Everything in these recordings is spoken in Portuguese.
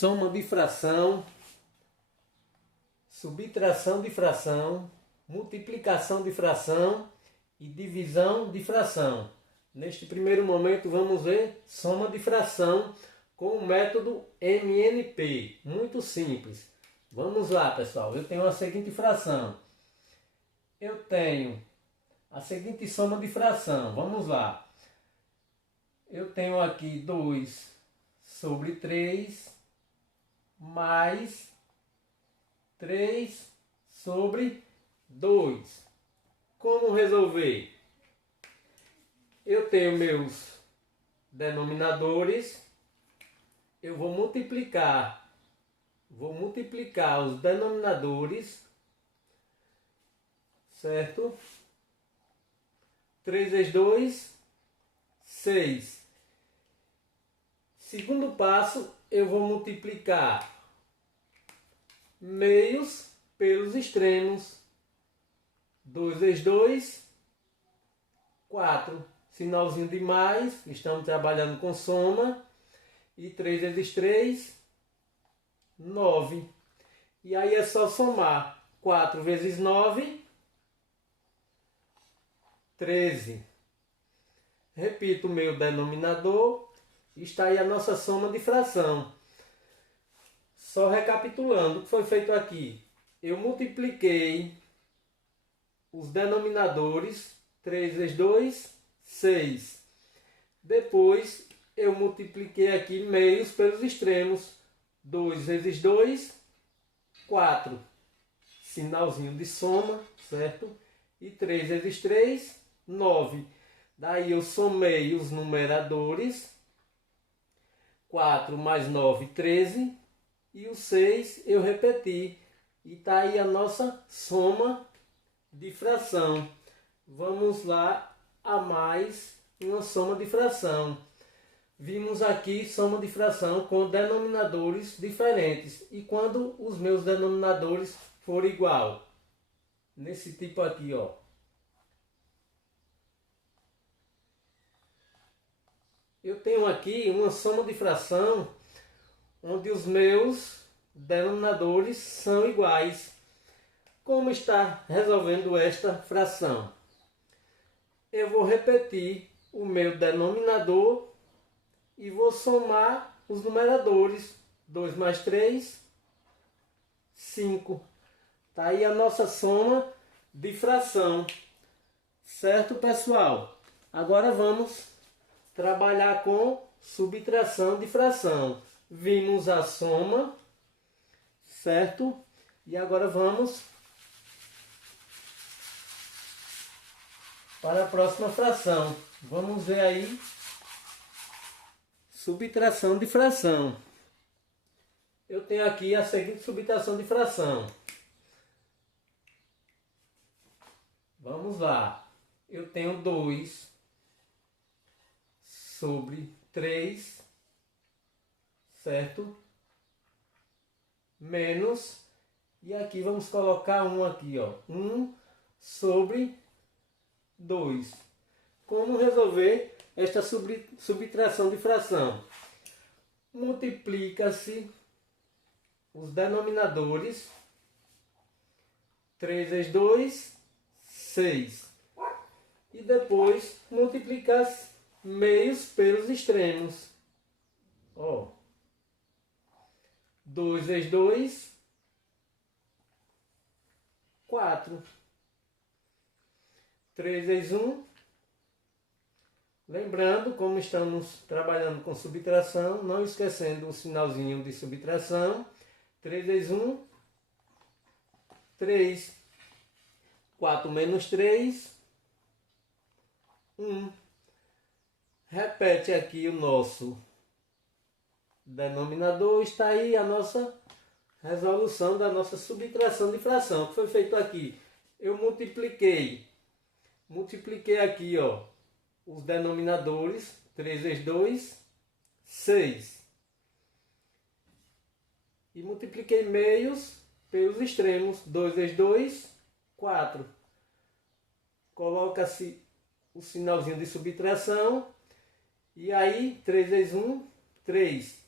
soma de fração, subtração de fração, multiplicação de fração e divisão de fração. Neste primeiro momento vamos ver soma de fração com o método MNP, muito simples. Vamos lá, pessoal, eu tenho a seguinte fração. Eu tenho a seguinte soma de fração, vamos lá. Eu tenho aqui 2 sobre 3 mais 3 sobre 2. Como resolver? Eu tenho meus denominadores, eu vou multiplicar os denominadores, certo? 3 vezes 2, 6. Segundo passo, eu vou multiplicar meios pelos extremos. 2 vezes 2, 4. Sinalzinho de mais, estamos trabalhando com soma. E 3 vezes 3, 9. E aí é só somar. 4 vezes 9, 13. Repito o meu denominador. Está aí a nossa soma de fração. Só recapitulando o que foi feito aqui. Eu multipliquei os denominadores. 3 vezes 2, 6. Depois eu multipliquei aqui meios pelos extremos. 2 vezes 2, 4. Sinalzinho de soma, certo? E 3 vezes 3, 9. Daí eu somei os numeradores. 4 mais 9, 13. E o 6 eu repeti. E está aí a nossa soma de fração. Vamos lá a mais uma soma de fração. Vimos aqui soma de fração com denominadores diferentes. E quando os meus denominadores forem igual? Nesse tipo aqui, ó. Eu tenho aqui uma soma de fração onde os meus denominadores são iguais. Como está resolvendo esta fração? Eu vou repetir o meu denominador e vou somar os numeradores. 2 mais 3, 5. Está aí a nossa soma de fração. Certo, pessoal? Agora vamos trabalhar com subtração de fração. Vimos a soma, certo? E agora vamos para a próxima fração. Vamos ver aí subtração de fração. Eu tenho aqui a seguinte subtração de fração. Vamos lá. Eu tenho 2 sobre 3, certo? Menos, e aqui vamos colocar 1 aqui, ó. 1 sobre 2. Como resolver esta subtração de fração? Multiplica-se os denominadores. 3 vezes 2, 6. E depois multiplica meios pelos extremos. Ó. 2 vezes 2, 4. 3 vezes 1. Lembrando, como estamos trabalhando com subtração, não esquecendo o sinalzinho de subtração. 3 vezes 1, 3. 4 menos 3, 1. Repete aqui o nosso denominador. Está aí a nossa resolução da nossa subtração de fração. O que foi feito aqui? Eu multipliquei aqui, ó, os denominadores. 3 vezes 2, 6. E multipliquei meios pelos extremos. 2 vezes 2, 4. Coloca-se o sinalzinho de subtração. E aí, 3 vezes 1, 3.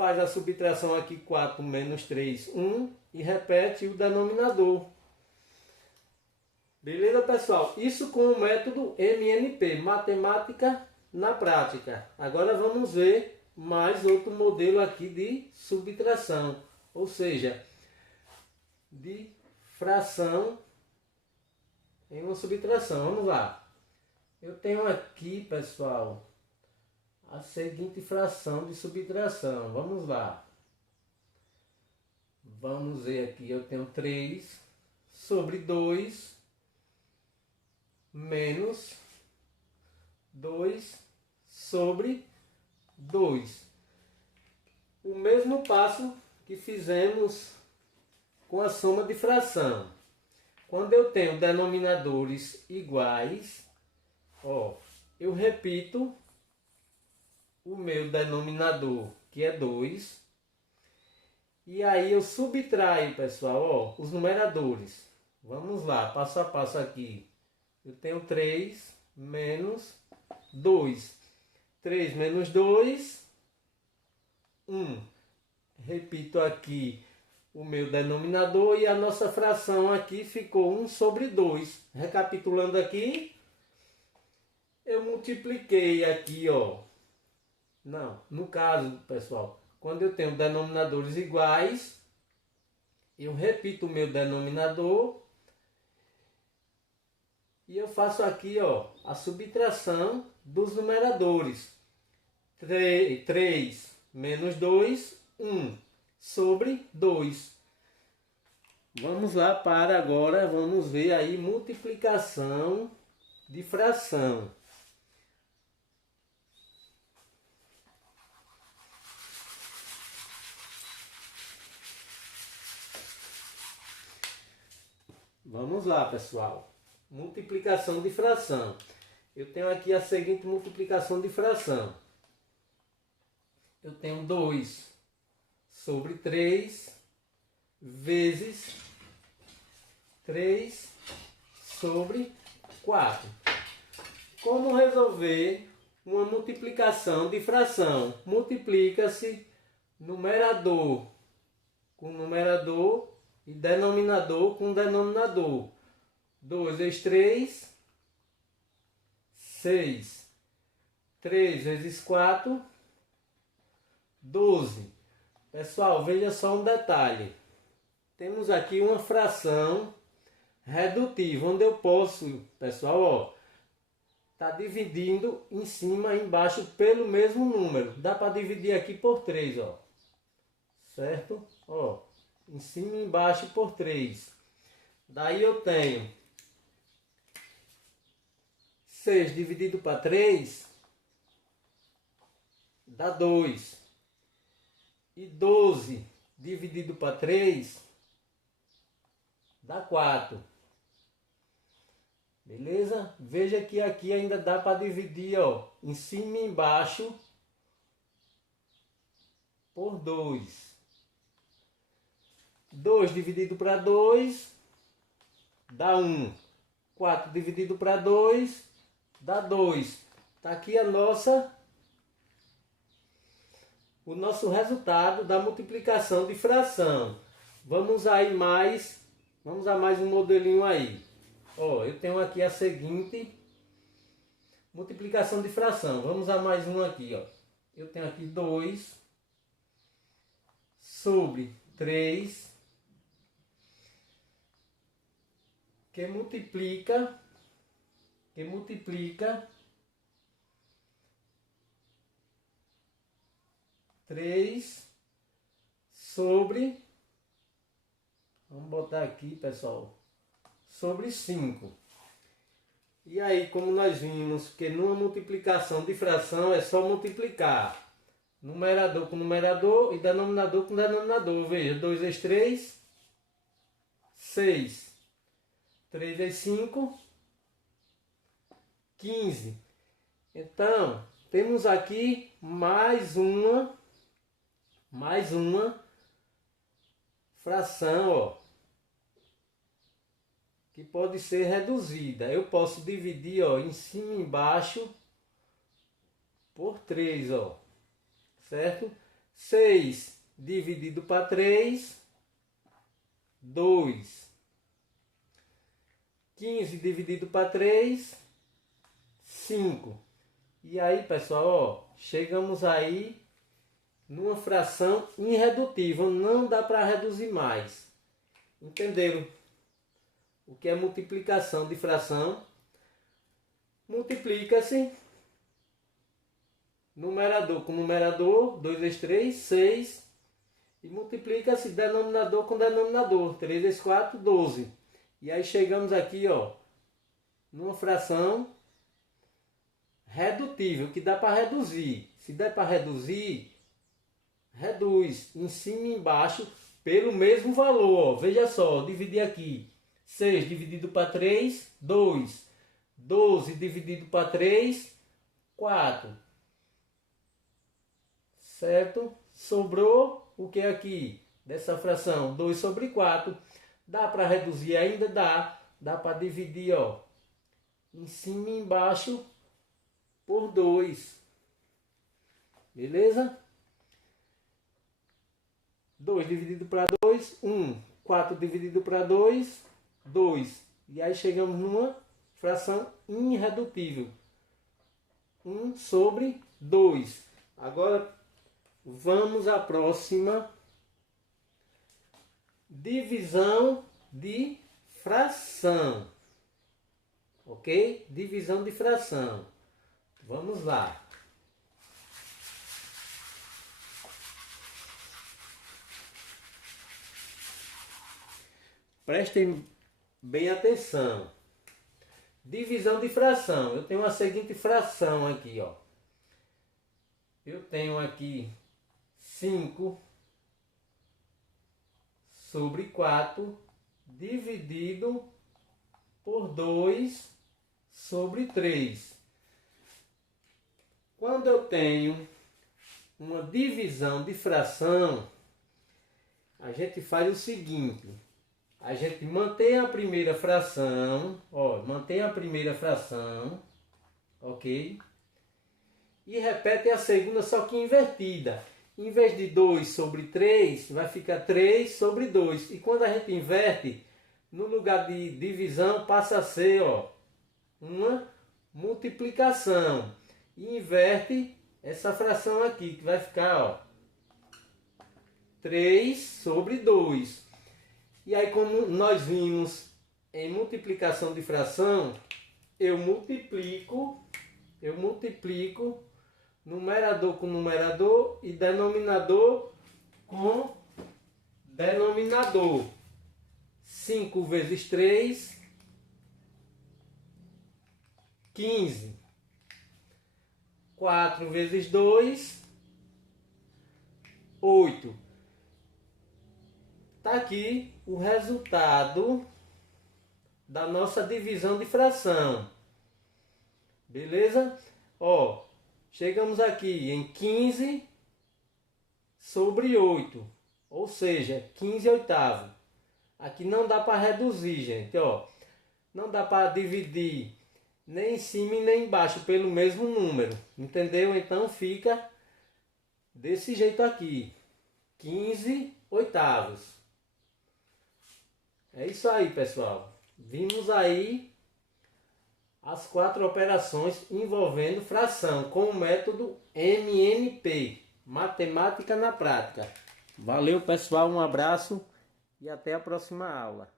faz a subtração aqui, 4 menos 3, 1, e repete o denominador. Beleza, pessoal? Isso com o método MNP, Matemática na Prática. Agora vamos ver mais outro modelo aqui de subtração, ou seja, de fração em uma subtração. Vamos lá. Eu tenho aqui, pessoal, a seguinte fração de subtração. Vamos lá. Vamos ver aqui. Eu tenho 3 sobre 2 menos 2 sobre 2. O mesmo passo que fizemos com a soma de fração. Quando eu tenho denominadores iguais, ó, eu repito o meu denominador, que é 2. E aí eu subtraio, pessoal, ó, os numeradores. Vamos lá, passo a passo aqui. Eu tenho 3 menos 2. 3 menos 2, 1. Repito aqui o meu denominador e a nossa fração aqui ficou 1 sobre 2. Recapitulando aqui, eu multipliquei aqui, ó. Não, no caso, pessoal, quando eu tenho denominadores iguais, eu repito o meu denominador e eu faço aqui, ó, a subtração dos numeradores. 3 menos 2, 1 sobre 2. Vamos lá para agora, vamos ver aí multiplicação de fração. Vamos lá, pessoal. Multiplicação de fração. Eu tenho aqui a seguinte multiplicação de fração. Eu tenho 2 sobre 3 vezes 3 sobre 4. Como resolver uma multiplicação de fração? Multiplica-se numerador com numerador e denominador com denominador. 2 vezes 3, 6. 3 vezes 4, 12. Pessoal, veja só um detalhe. Temos aqui uma fração redutiva, onde eu posso, pessoal, ó, tá dividindo em cima e embaixo pelo mesmo número. Dá para dividir aqui por 3, ó. Certo? Ó, em cima e embaixo por 3. Daí eu tenho 6 dividido para 3 dá 2. E 12 dividido para 3 dá 4. Beleza? Veja que aqui ainda dá para dividir, ó, em cima e embaixo por 2. 2 dividido para 2 dá 1. 4 dividido para 2 dá 2. Está aqui o nosso resultado da multiplicação de fração. Vamos a mais um modelinho aí. Ó, eu tenho aqui a seguinte multiplicação de fração. Vamos a mais um aqui, ó. Eu tenho aqui 2 sobre 3 que multiplica 3 sobre, vamos botar aqui, pessoal, sobre 5. E aí, como nós vimos que numa multiplicação de fração é só multiplicar numerador com numerador e denominador com denominador. Veja, 2 vezes 3, 6. 3 vezes 5, 15. Então, temos aqui mais uma fração, ó, que pode ser reduzida. Eu posso dividir, ó, em cima e embaixo por 3, ó. Certo? 6 dividido para 3, 2. 15 dividido para 3, 5. E aí, pessoal, ó, chegamos aí numa fração irredutível. Não dá para reduzir mais. Entenderam o que é multiplicação de fração? Multiplica-se numerador com numerador, 2 vezes 3, 6. E multiplica-se denominador com denominador, 3 vezes 4, 12. E aí chegamos aqui, ó, numa fração redutível, que dá para reduzir. Se der para reduzir, reduz em cima e embaixo pelo mesmo valor. Ó. Veja só, dividir aqui. 6 dividido para 3, 2. 12 dividido para 3, 4. Certo? Sobrou o que aqui? Dessa fração, 2 sobre 4. Dá para reduzir? Ainda dá. Dá para dividir, ó, em cima e embaixo por 2. Beleza? 2 dividido para 2, 1. 4 dividido para 2, 2. E aí chegamos numa fração irredutível. 1 sobre 2. Agora vamos à próxima. Divisão de fração. Ok? Divisão de fração. Vamos lá. Prestem bem atenção. Divisão de fração. Eu tenho a seguinte fração aqui, ó. Eu tenho aqui 5 sobre 4 dividido por 2 sobre 3. Quando eu tenho uma divisão de fração, a gente faz o seguinte. A gente mantém a primeira fração, ó, mantém a primeira fração, ok? E repete a segunda, só que invertida. Em vez de 2 sobre 3, vai ficar 3 sobre 2. E quando a gente inverte, no lugar de divisão, passa a ser, ó, uma multiplicação. E inverte essa fração aqui, que vai ficar, ó, 3 sobre 2. E aí, como nós vimos em multiplicação de fração, eu multiplico numerador com numerador e denominador com denominador. 5 vezes 3, 15. 4 vezes 2, 8. Está aqui o resultado da nossa divisão de fração. Beleza? Ó, chegamos aqui em 15 sobre 8. Ou seja, 15 oitavos. Aqui não dá para reduzir, gente. Ó, não dá para dividir nem em cima e nem embaixo pelo mesmo número. Entendeu? Então fica desse jeito aqui. 15 oitavos. É isso aí, pessoal. Vimos aí as 4 operações envolvendo fração com o método MNP, Matemática na Prática. Valeu, pessoal, um abraço e até a próxima aula.